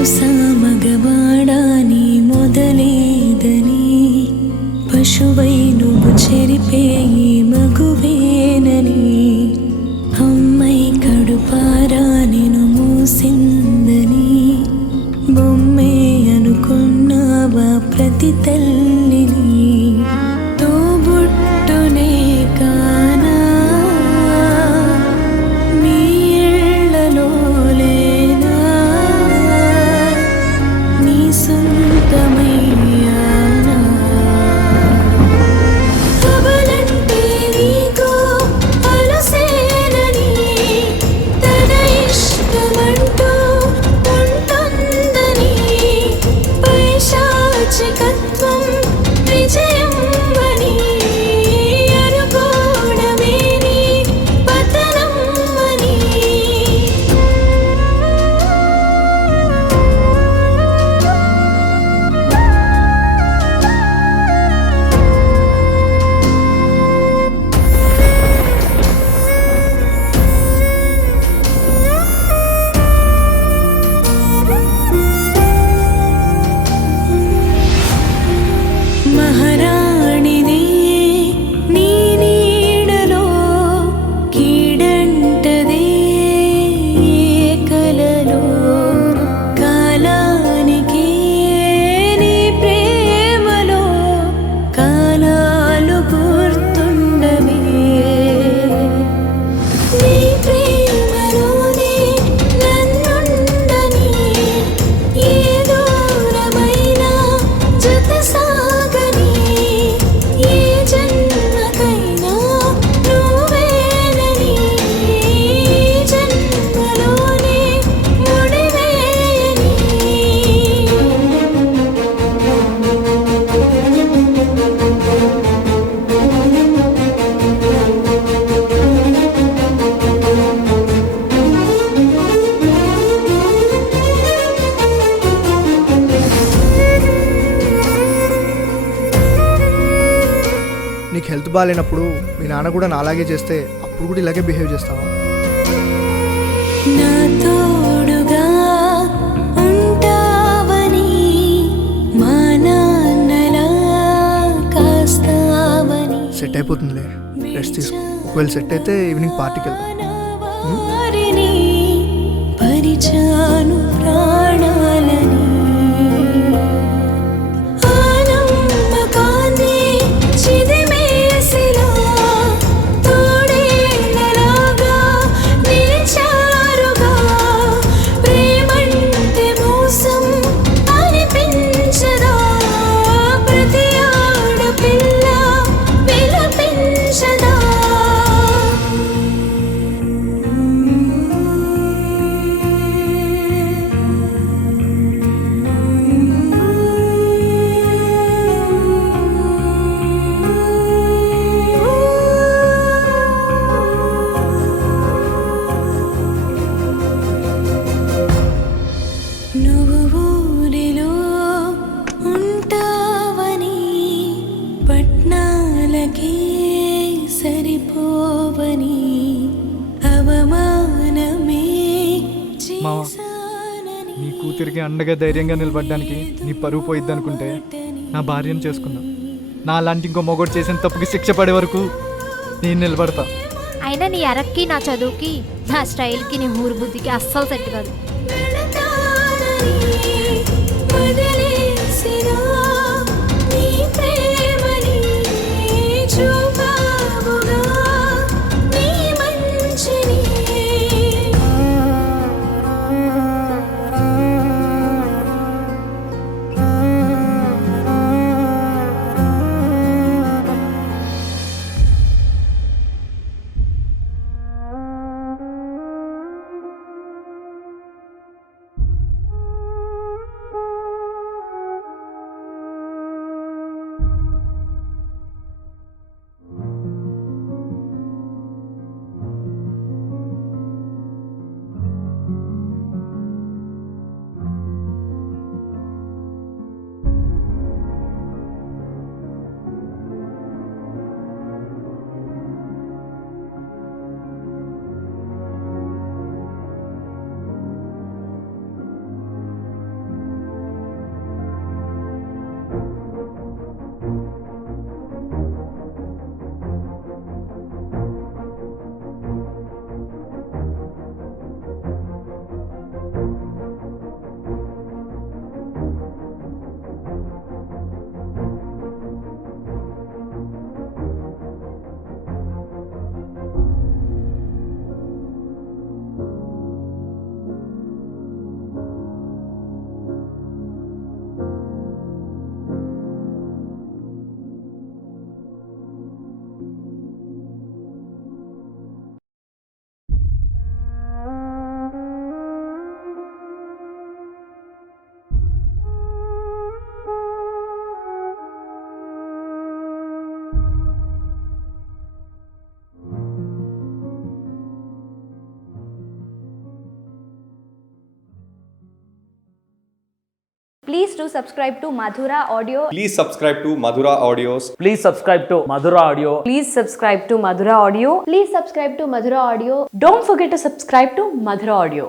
తెలుసా మగవాడాని మొదలేదని, పశువై నువ్వు చెరిపే ఈ మగువేనని, అమ్మై కడుపారా నిన్ను మూసిందని, బొమ్మే అనుకున్నావా ప్రతి తల్లిని, తోబుట్టునే కానా మీ ఇళ్ళలో లేనా, నీ సొంతమయ్యానా, కబలంటే నీకు అలసేనని, తన ఇష్టమంటూ ఉంటుందని, పైశాచికత్వం విజయం అని అనుకోవడమే నీ పతనం అని. మహారాణిని నీ నీడలో కీడంటదే కలలో, కాలానికి నీ ప్రేమలో కాలాలు గుర్తుండవే, నీ ప్రేమలోనే నన్నుండని, ఏ దూరమైనా జత సాగని, ఏ జన్మకైనా నువ్వేనని, ఈ జన్మలోనే ముడివేయని. నీకు హెల్త్ బాగాలేనప్పుడు మీ నాన్న కూడా నాలాగే చేస్తే అప్పుడు కూడా ఇలాగే బిహేవ్ చేస్తావా? నా తోడుగా ఉంటావని, మా నాన్నలా కాస్తావని, సెట్ అయిపోతుందిలే, రెస్ట్ తీసుకో. ఒకవేళ సెట్ అయితే ఈవినింగ్ పార్టీకి వెళ్దాం. వారిని పరిచాను ప్రాణాలని, ఆ నమ్మకాన్ని చిదిమేసిలా తోడేళ్ళలాగా నిలిచారుగా, ప్రేమంటే మోసం అనిపించదా, ప్రతి ఆడపిల్ల విలపించదా. నువ్వు ఊరిలో ఉంటావని, పట్నాలకే సరిపోవని, అవమానమే మావా, చేశానని, నీ కూతురికి అండగా ధైర్యంగా నిలబడడానికి నీ పరువు పోయిద్దనుకుంటే నా భార్యను చేసుకున్నా. నా లాంటి ఇంకో మొగోడు చేసిన తప్పుకి శిక్ష పడే వరకు నేను నిలబడతా. అయినా నీ అరక్కి నా చదువుకి నా స్టైల్కి నీ ఊరు బుద్ధికి అస్సలు సెట్ కాదు. వెళతానని వదిలేసినా నీ ప్రేమని చూపావుగా, నీ మంచిని. Please do subscribe to Madhura Audio. Please subscribe to Madhura Audios. Please subscribe to Madhura Audio. Please subscribe to Madhura Audio. Please subscribe to Madhura Audio. Don't forget to subscribe to Madhura Audio.